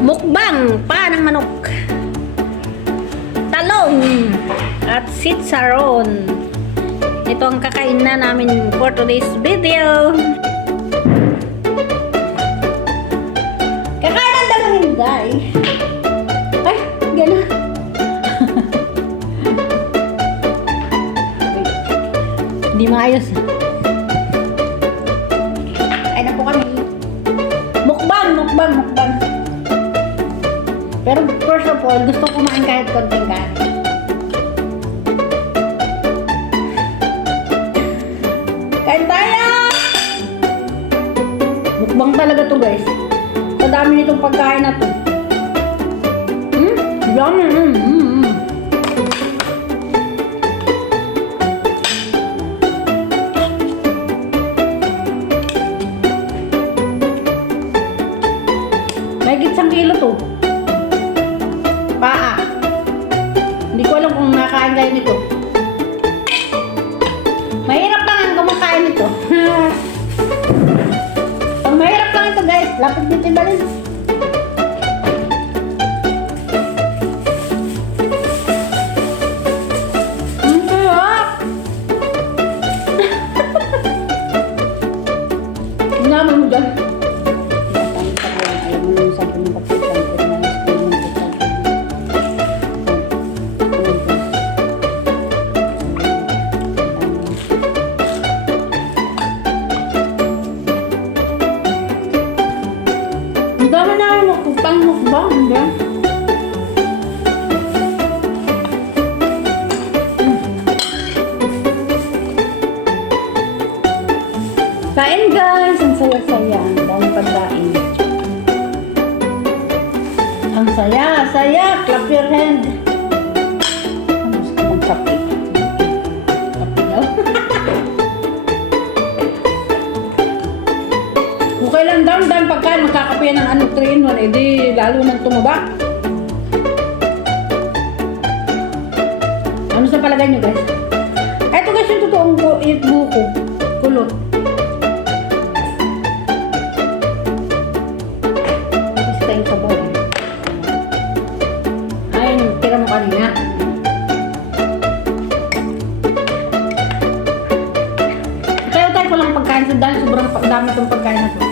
Mukbang pa ng manok, talong at sitsaron. Ito ang kakain na namin for today's video. Kakain ang dalawang hinday. Ay, gano'n. Hindi maayos. Ay na po kami. Mukbang. Pero first of all, gusto ko kumain kahit konting kanin. Kain tayo! Mukbang talaga to, guys. Sa dami nitong pagkain na to. Yummy! Mahigit 1 kilo to. Paa. Hindi ko alam kung nakakain kayo nito. Mahirap lang ang kumakain nito. Pag mahirap lang ito, guys, lapit dito yung balin. Ang sarap! Naman mo dyan. Dami na yung mukbang, hindi? Kain, guys! Ang saya-saya. Ang dami pagkain. Ang saya! Clap your hand! Ang gusto mong kape. Kape daw. Okay lang daw, dahil pagkain, magkakape ng 3 in 1, edi lalo nang tumaba. Ano sa palagay nyo, guys? Ito guys yung totoong buko. Kulot. Basta yung sabaw. Ay, tira mo kanina. Tayo ko lang pagkain sa dahil sobrang dami itong pagkain na to.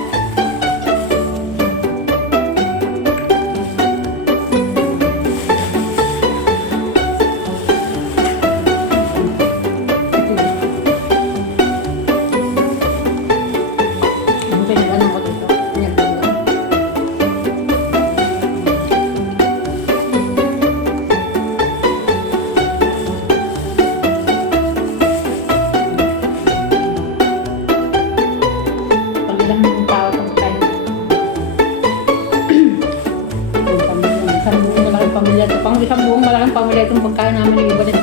Isang buong malaking pamilya itong pagkain namin ng iba din.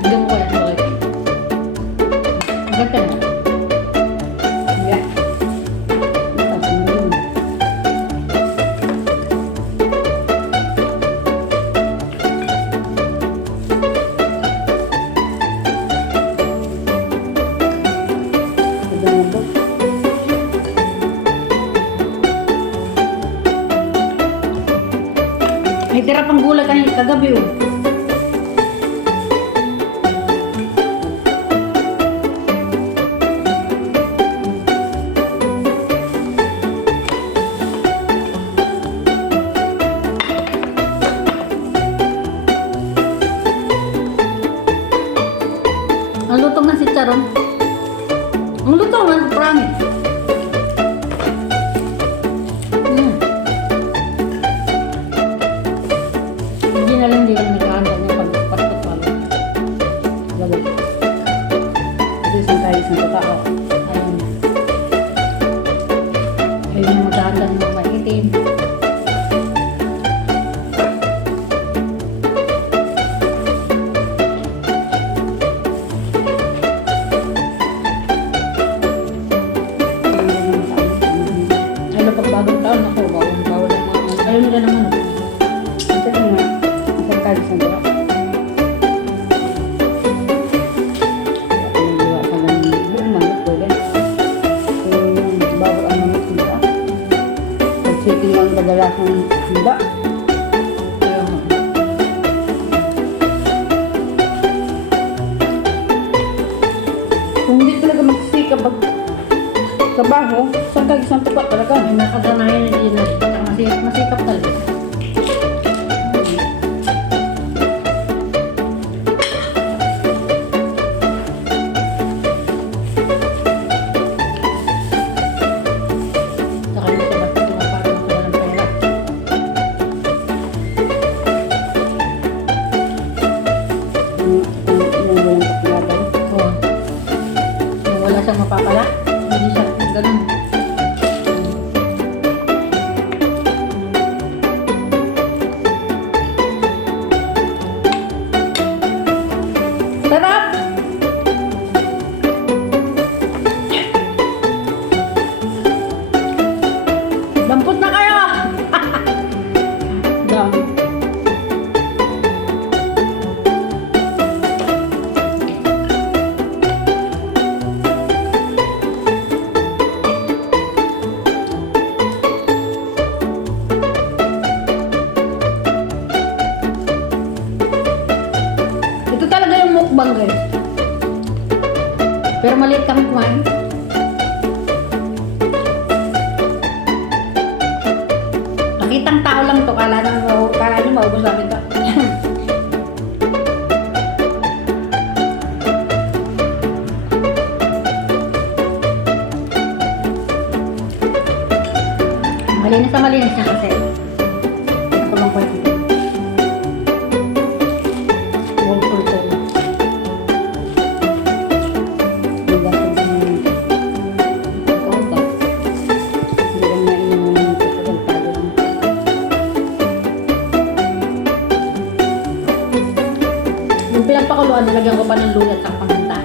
Hanggang ko yan, okay. Agad na. Yeah. May tira pang gulay kanina kagabi oh. Ang lutong ng sitsaron. Ang lutong ng promise. Hindi na nagkahanda niya pagpasok pa. Gagawin. Ito isang tayo isang tao. Ayun. Ayun yung maghahanda ng mga maitim. Ayun na pagbagong taon ako. Bawal ng mga. Ayun nila naman. Ito yung mga pagkalis na doon. wala siyang hila. Kaya nga. Kung hindi talaga magsisikap pag trabaho, saan ka isang tupa talaga? May nakasanayan na din na masikap talaga. Saka yung sa basta parang walang pera. Yung walang kapilaban. Oo. Kung wala siyang mapapala, hindi siya ganun. Sarap! Dampot na kayo! Dami. Ito talaga yung mukbang, guys. Pero maliit kami kumain. Nakitang tao lang to. Kala nyo maubos namin to. Malinis na kasi. Ako lang pwede. Huwag pulto. Hindi lang lang nainom ng pagkagantado. Yung pinagpakuluan, nalagyan ko pa ng luya at paminta.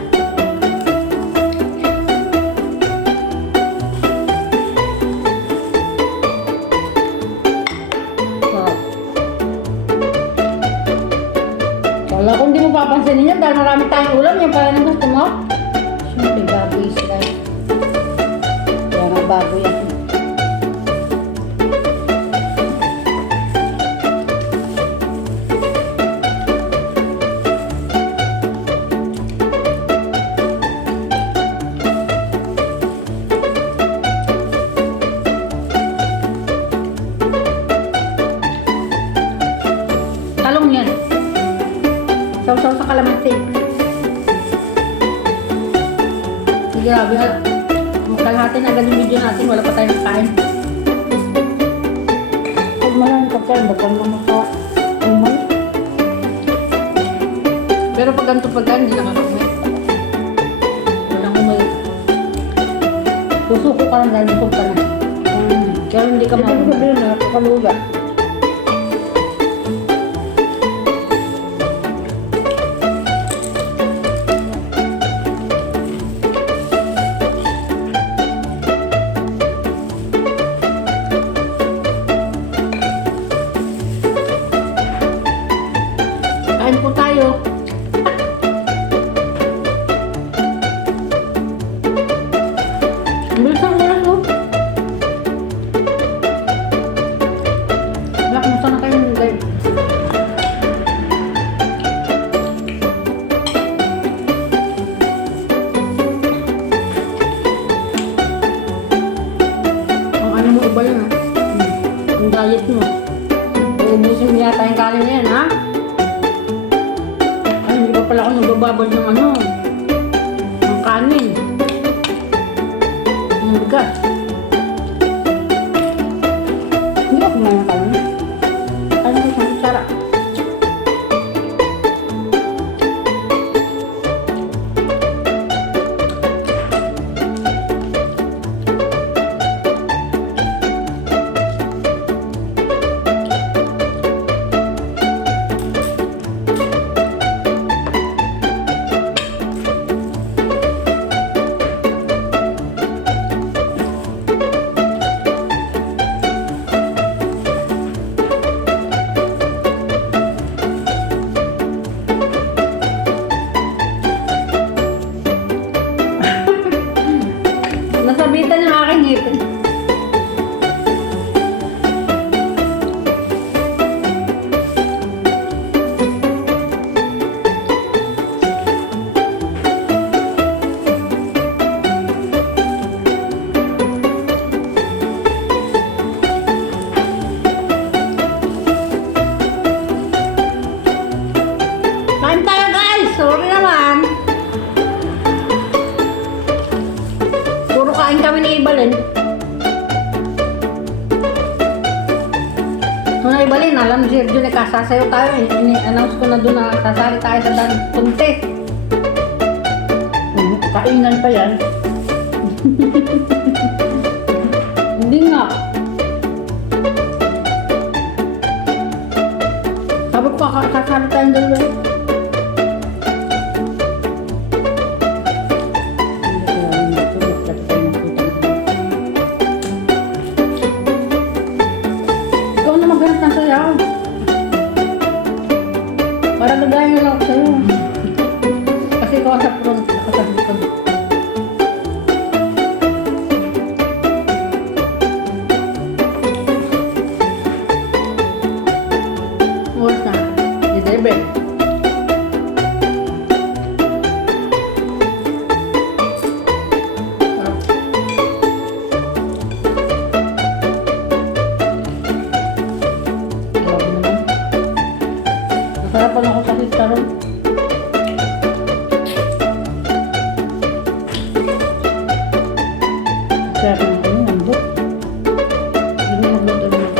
Wala kung di mo papansinin yan dahil marami tayong ulam. Yung pala ng gusto mo. Siyempre, baboy sila. Kaya nga baboy ako. Talong yan. Saw-saw sa kalamansi. Grabe ha. Magkalahati na agad yung video natin. Wala pa tayong kain. Pag maraming pagkain, ba't naman maka-umay? Pero pag ganito pagkain, hindi nakaka-umay. Walang umay. Susuko ka lang dahil busog ka na. Pero hindi ka maumay. Ito sabihin na, nakakaluga. Kain po tayo. Ang bilis ang oras, oh. Wala, kumusta na kayo ng live? Ang ano mo, iba yun, ha? Ang diet mo. Uubusin mo yata yung kanin na yan, ha? Ay, hindi pa pala ako nagbababal ng ano, ng kanin. Ang bigat. Hindi ako kumain ng kanin. Kanin ko isang kutsara. kami ni Ibalin. Nung na Ibalin, alam si Sergio na kasasayo tayo eh. Ini-announce ko na doon na sasali tayo sa dance contest. Kainan pa yan. Hindi nga. Sabi ko kakasali tayong dalawa eh. Ikaw na maghanap ng sayaw. Para lagayan na lang ako sa'yo. Kasi ikaw sa front, ako sa likod. Oras na. Deliver. Grabe naman. Nasarapan ako sa karon. Sarap ng ano, lambot. Hindi na magluto naman.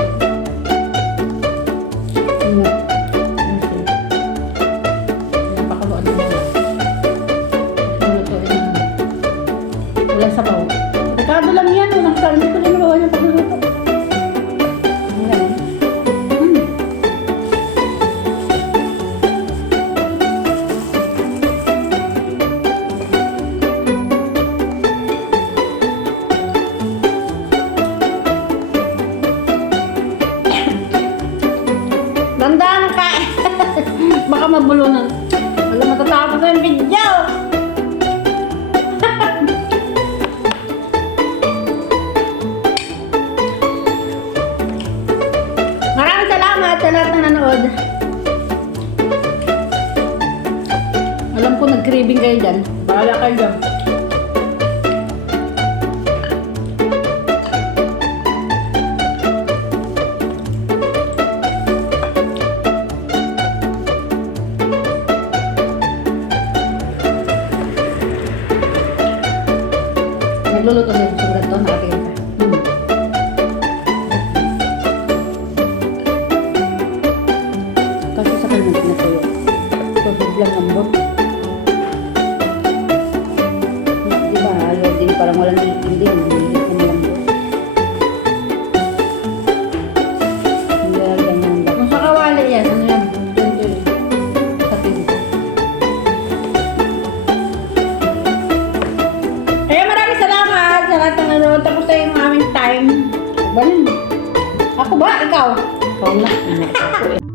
Napakaluan naman. Lulutuin naman. Walang sabaw. Rekado lang yan. Walang sabaw. Hindi ko din nabawa yung pagluluto. Ayan. Dandaan ka! Baka mabulunan. Wala matatapos na yung video! Maraming salamat sa lahat na nanood. Alam ko nag-craving kayo dyan. Bahala kayo dyan. Nagluluto sa isang ganito, nakatingin ka. Kasi sa kanya pinatuyo. So, biglang lambot. Diba, ayaw din parang walang itin din. Hindi ko malambot. Hindi ganyan lang. Kung sa kawali yan, ano yan? Ganito yun. Sa pinto. Kaya maraming salamat sa lahat ng nanonood. Tapos tayo yung aming time. Balin. Ako ba? Ikaw? Ikaw na. Ako eh.